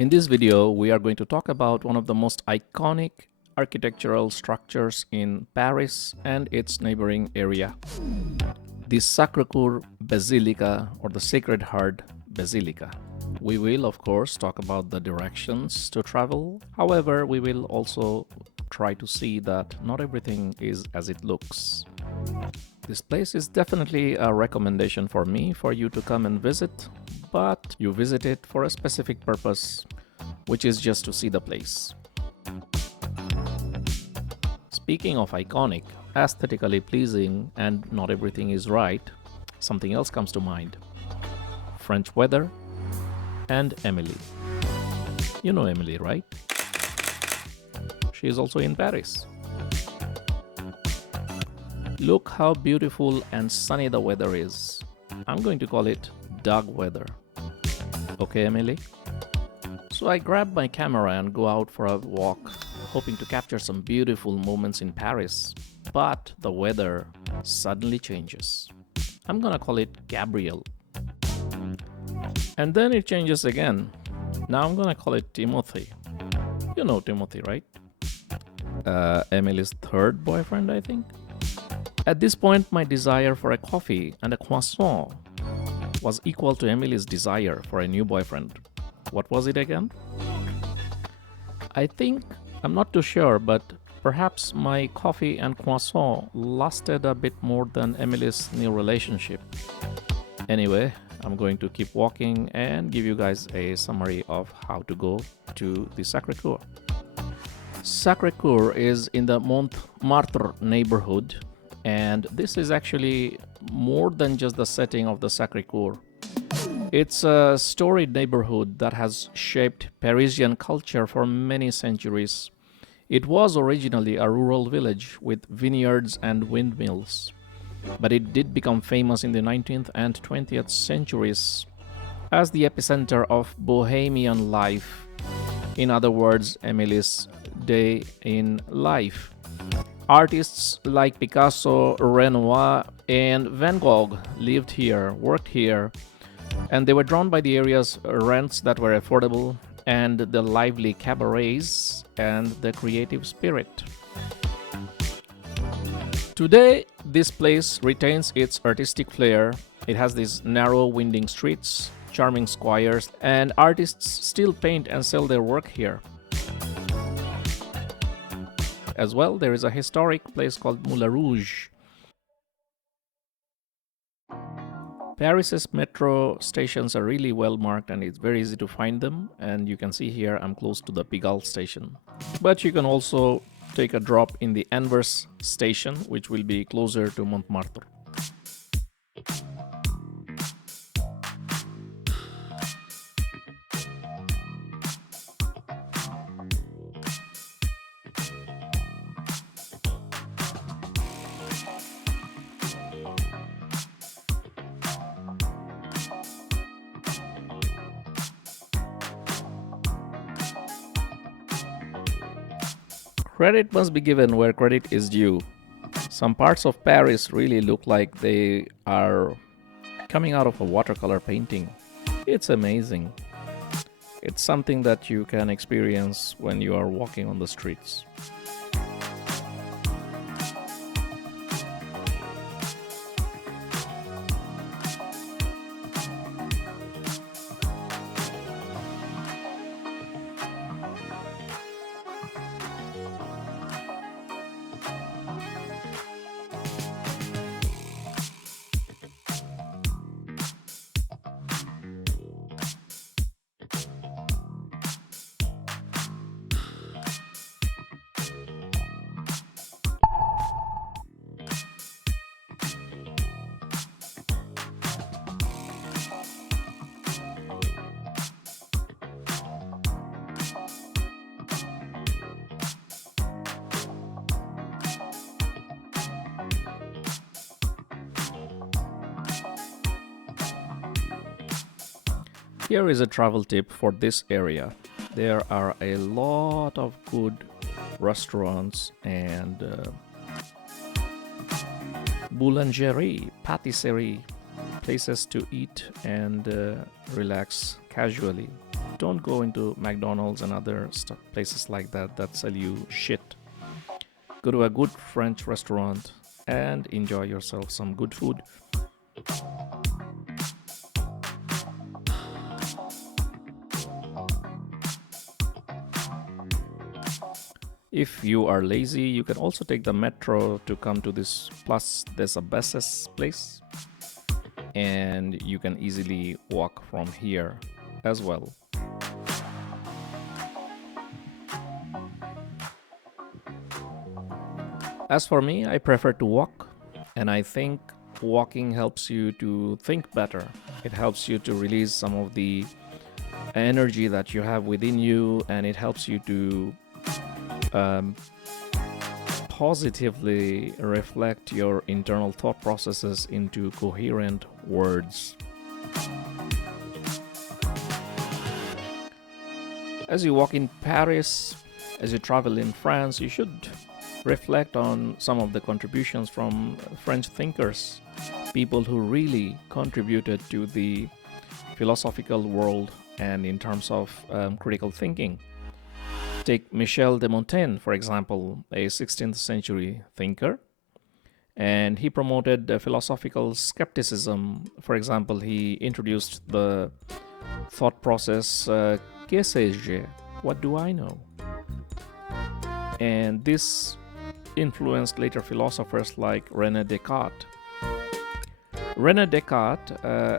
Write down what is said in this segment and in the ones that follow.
In this video, we are going to talk about one of the most iconic architectural structures in Paris and its neighboring area, the Sacré-Cœur Basilica, or the Sacred Heart Basilica. We will, of course, talk about the directions to travel. However, we will also try to see that not everything is as it looks. This place is definitely a recommendation for me for you to come and visit, but you visit it for a specific purpose, which is just to see the place. Speaking of iconic, aesthetically pleasing, and not everything is right, something else comes to mind. French weather and Emily. You know Emily, right? She is also in Paris. Look how beautiful and sunny the weather is. I'm going to call it dog weather. Okay, Emily? So I grab my camera and go out for a walk, hoping to capture some beautiful moments in Paris. But the weather suddenly changes. I'm gonna call it Gabriel. And then it changes again. Now I'm gonna call it Timothy. You know Timothy, right? Emily's third boyfriend, I think. At this point, my desire for a coffee and a croissant was equal to Emily's desire for a new boyfriend. What was it again? I think, I'm not too sure, but perhaps my coffee and croissant lasted a bit more than Emily's new relationship. Anyway, I'm going to keep walking and give you guys a summary of how to go to the Sacré-Cœur. Sacré-Cœur is in the Montmartre neighborhood, and this is actually more than just the setting of the Sacré-Cœur. It's a storied neighborhood that has shaped Parisian culture for many centuries. It was originally a rural village with vineyards and windmills, but it did become famous in the 19th and 20th centuries as the epicenter of bohemian life. In other words, Emily's day in life. Artists like Picasso, Renoir, and Van Gogh lived here, worked here, and they were drawn by the area's rents that were affordable and the lively cabarets and the creative spirit. Today, this place retains its artistic flair. It has these narrow, winding streets, charming squares, and artists still paint and sell their work here. As well, there is a historic place called Moulin Rouge. Paris's metro stations are really well marked and it's very easy to find them, and you can see here I'm close to the Pigalle station. But you can also take a drop in the Anvers station, which will be closer to Montmartre. Credit must be given where credit is due. Some parts of Paris really look like they are coming out of a watercolor painting. It's amazing. It's something that you can experience when you are walking on the streets. Here is a travel tip for this area. There are a lot of good restaurants and boulangerie, patisserie, places to eat and relax casually. don't go into McDonald's and other places like that that sell you shit. Go to a good French restaurant and enjoy yourself some good food. If you are lazy, you can also take the metro to come to this Place des Abbesses place, and you can easily walk from here as well. As for me, I prefer to walk, and I think walking helps you to think better. It helps you to release some of the energy that you have within you, and it helps you to positively reflect your internal thought processes into coherent words. As you walk in Paris, as you travel in France, you should reflect on some of the contributions from French thinkers, people who really contributed to the philosophical world and in terms of critical thinking. Take Michel de Montaigne, for example, a 16th century thinker, and he promoted philosophical skepticism. For example, he introduced the thought process, que sais-je? What do I know? And this influenced later philosophers like René Descartes. René Descartes,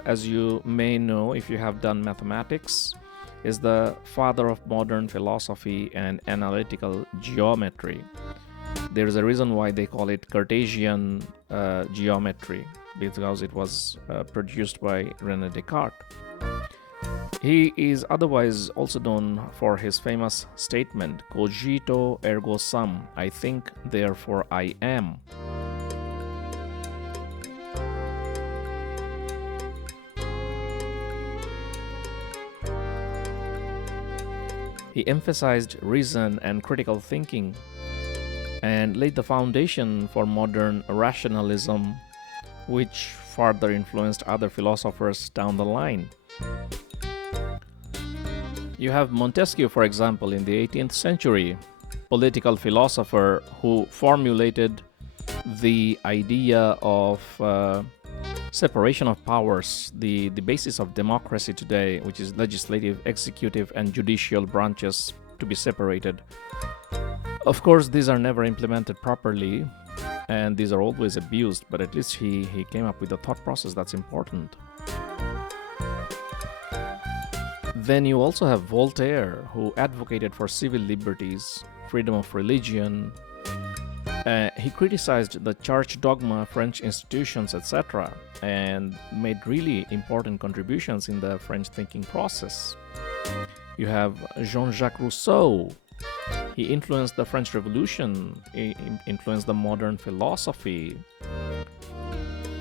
as you may know if you have done mathematics, is the father of modern philosophy and analytical geometry. There is a reason why they call it Cartesian geometry, because it was produced by René Descartes. He is otherwise also known for his famous statement, cogito ergo sum, I think, therefore I am. He emphasized reason and critical thinking and laid the foundation for modern rationalism, which further influenced other philosophers down the line. You have Montesquieu, for example, in the 18th century, political philosopher who formulated the idea of separation of powers, the basis of democracy today, which is legislative, executive, and judicial branches to be separated. Of course, these are never implemented properly, and these are always abused, but at least he came up with a thought process that's important. Then you also have Voltaire, who advocated for civil liberties, freedom of religion. He criticized the church dogma, French institutions, etc., and made really important contributions in the French thinking process. You have Jean-Jacques Rousseau. He influenced the French Revolution, he influenced the modern philosophy.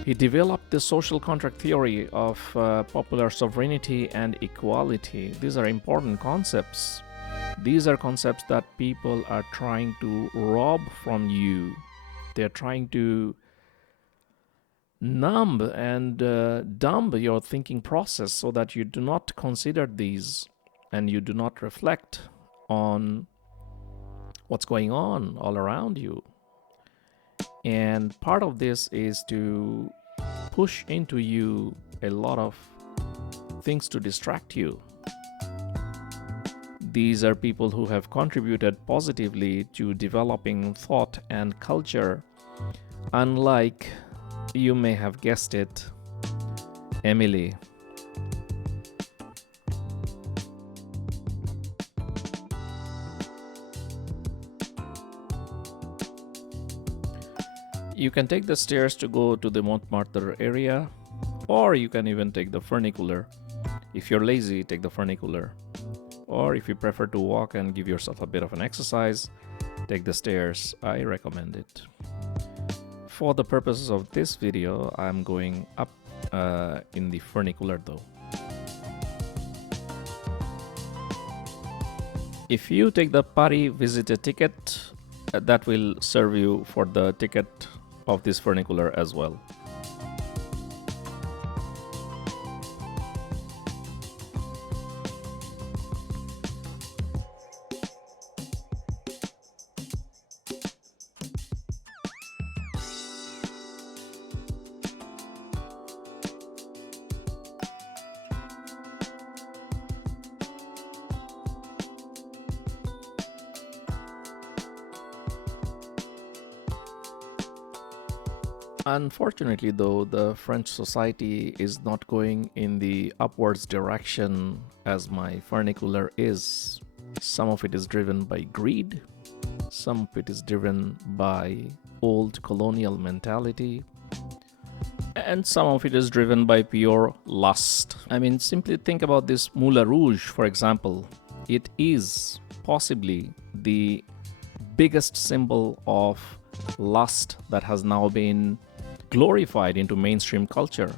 He developed the social contract theory of popular sovereignty and equality. These are important concepts. These are concepts that people are trying to rob from you. They're trying to numb and dumb your thinking process so that you do not consider these and you do not reflect on what's going on all around you. And part of this is to push into you a lot of things to distract you. These are people who have contributed positively to developing thought and culture, unlike, you may have guessed it, Emily. You can take the stairs to go to the Montmartre area, or you can even take the funicular. If you're lazy, take the funicular. Or if you prefer to walk and give yourself a bit of an exercise, take the stairs. I recommend it. For the purposes of this video, I'm going up in the funicular though. If you take the Paris visitor ticket, that will serve you for the ticket of this funicular as well. Unfortunately, though, the French society is not going in the upwards direction as my funicular is. Some of it is driven by greed, some of it is driven by old colonial mentality, and some of it is driven by pure lust. I mean, simply think about this Moulin Rouge, for example. It is possibly the biggest symbol of lust that has now been glorified into mainstream culture.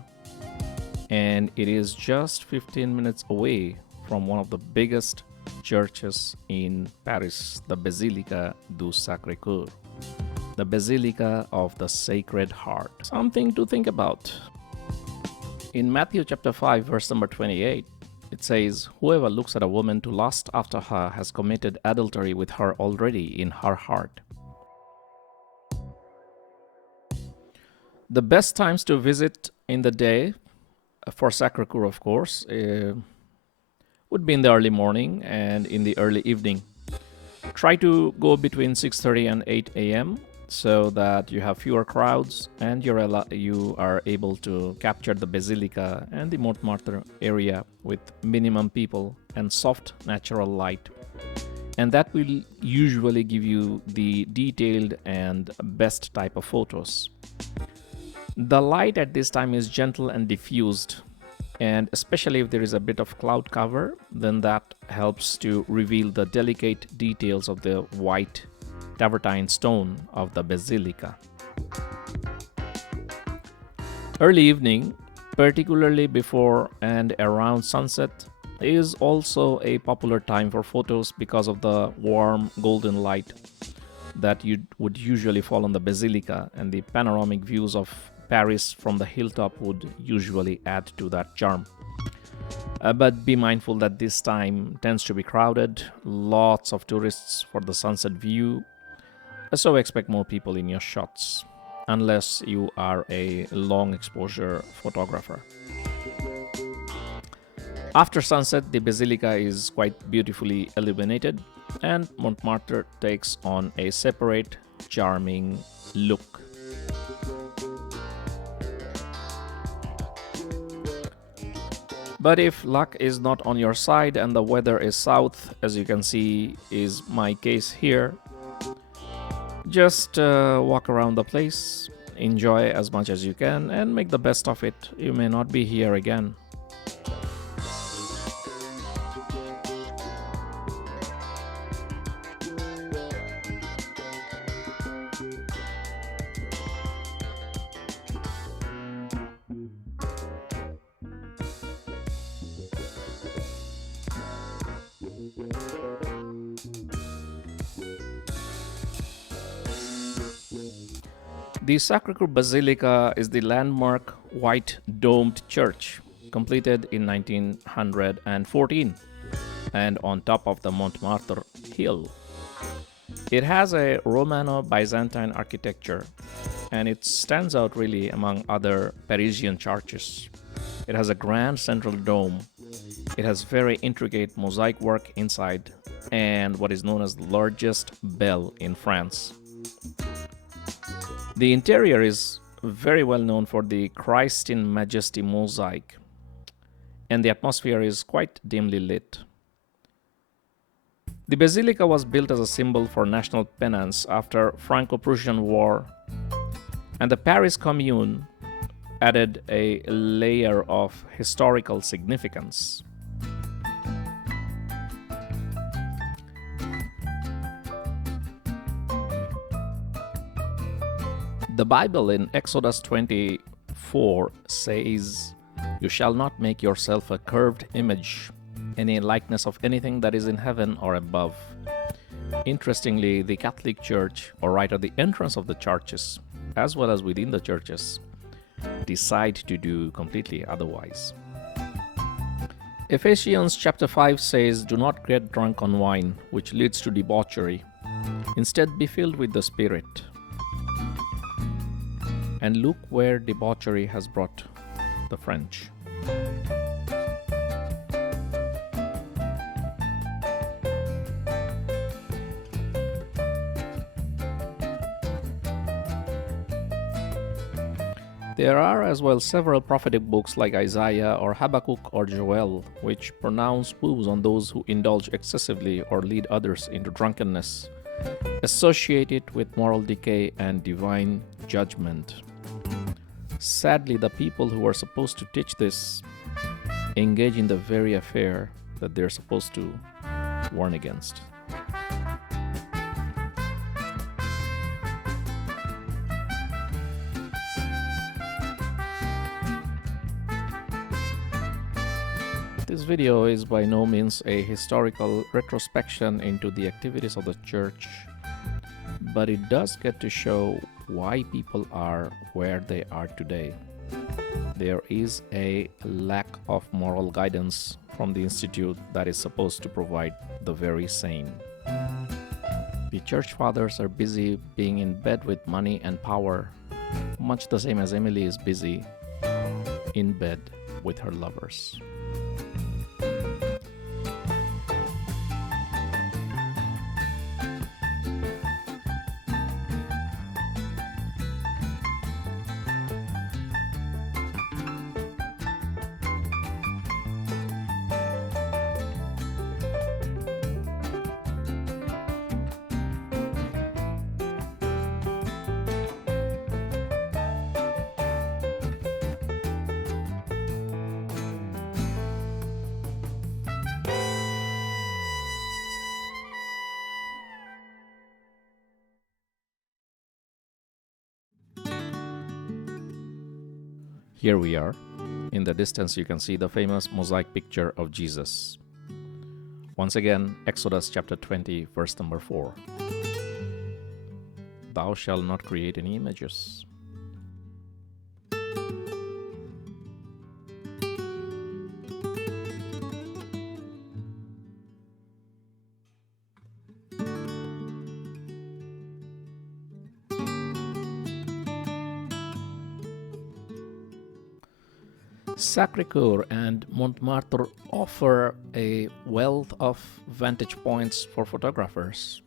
And it is just 15 minutes away from one of the biggest churches in Paris, the Basilica du Sacré-Cœur, the Basilica of the Sacred Heart. Something to think about. In Matthew chapter 5, verse number 28, it says, "Whoever looks at a woman to lust after her has committed adultery with her already in her heart." The best times to visit in the day for Sacré-Cœur, of course, would be in the early morning and in the early evening. Try to go between 6:30 and 8 a.m. so that you have fewer crowds and you are able to capture the Basilica and the Montmartre area with minimum people and soft natural light. And that will usually give you the detailed and best type of photos. The light at this time is gentle and diffused, and especially if there is a bit of cloud cover, then that helps to reveal the delicate details of the white travertine stone of the Basilica. Early evening, particularly before and around sunset, is also a popular time for photos because of the warm golden light that you would usually fall on the Basilica, and the panoramic views of Paris from the hilltop would usually add to that charm. But be mindful that this time tends to be crowded, lots of tourists for the sunset view, so expect more people in your shots, unless you are a long exposure photographer. After sunset, the Basilica is quite beautifully illuminated, and Montmartre takes on a separate, charming look. But if luck is not on your side and the weather is south, as you can see is my case here, just walk around the place, enjoy as much as you can, and make the best of it. You may not be here again. The Sacré-Cœur Basilica is the landmark white domed church, completed in 1914 and on top of the Montmartre hill. It has a Romano-Byzantine architecture, and it stands out really among other Parisian churches. It has a grand central dome. It has very intricate mosaic work inside and what is known as the largest bell in France. The interior is very well known for the Christ in Majesty mosaic, and the atmosphere is quite dimly lit. The Basilica was built as a symbol for national penance after Franco-Prussian War, and the Paris Commune added a layer of historical significance. The Bible in Exodus 24 says, "You shall not make yourself a curved image, any likeness of anything that is in heaven or above." Interestingly, the Catholic Church, or right at the entrance of the churches, as well as within the churches, decide to do completely otherwise. Ephesians chapter 5 says, "Do not get drunk on wine, which leads to debauchery. Instead, be filled with the Spirit." And look where debauchery has brought the French. There are as well several prophetic books like Isaiah or Habakkuk or Joel, which pronounce woes on those who indulge excessively or lead others into drunkenness, associate it with moral decay and divine judgment. Sadly, the people who are supposed to teach this engage in the very affair that they're supposed to warn against. This video is by no means a historical retrospection into the activities of the church, but it does get to show why people are where they are today. There is a lack of moral guidance from the institute that is supposed to provide the very same. The church fathers are busy being in bed with money and power, much the same as Emily is busy in bed with her lovers. Here we are. In the distance, you can see the famous mosaic picture of Jesus. Once again, Exodus chapter 20, verse number 4. Thou shalt not create any images. Sacré-Cœur and Montmartre offer a wealth of vantage points for photographers,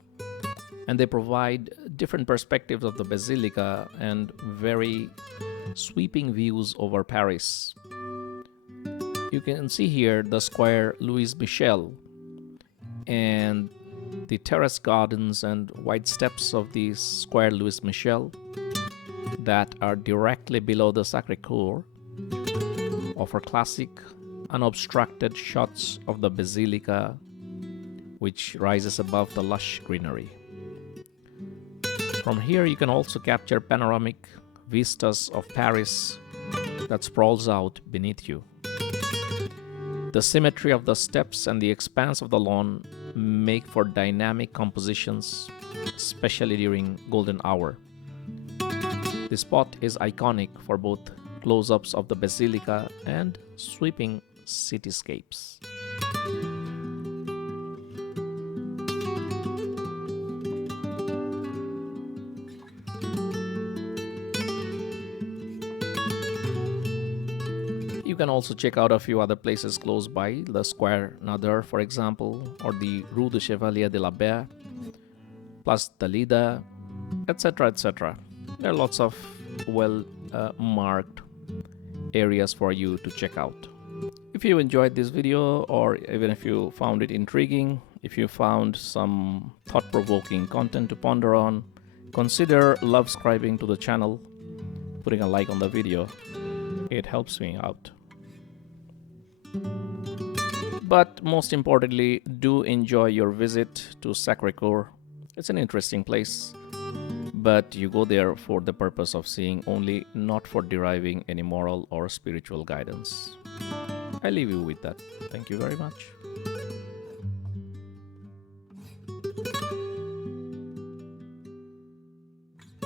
and they provide different perspectives of the Basilica and very sweeping views over Paris. You can see here the Square Louis Michel and the terrace gardens and wide steps of the Square Louis Michel that are directly below the Sacré-Cœur offer classic, unobstructed shots of the Basilica, which rises above the lush greenery. From here, you can also capture panoramic vistas of Paris that sprawls out beneath you. The symmetry of the steps and the expanse of the lawn make for dynamic compositions, especially during golden hour. The spot is iconic for both close-ups of the Basilica and sweeping cityscapes. You can also check out a few other places close by, the Square Nader, for example, or the Rue du Chevalier de la Berre, Place Dalida, etc., etc. There are lots of well-marked areas for you to check out. If you enjoyed this video, or even if you found it intriguing, if you found some thought-provoking content to ponder on, consider subscribing to the channel, putting a like on the video. It helps me out. But most importantly, do enjoy your visit to Sacré-Cœur. It's an interesting place, but you go there for the purpose of seeing only, not for deriving any moral or spiritual guidance. I leave you with that. Thank you very much.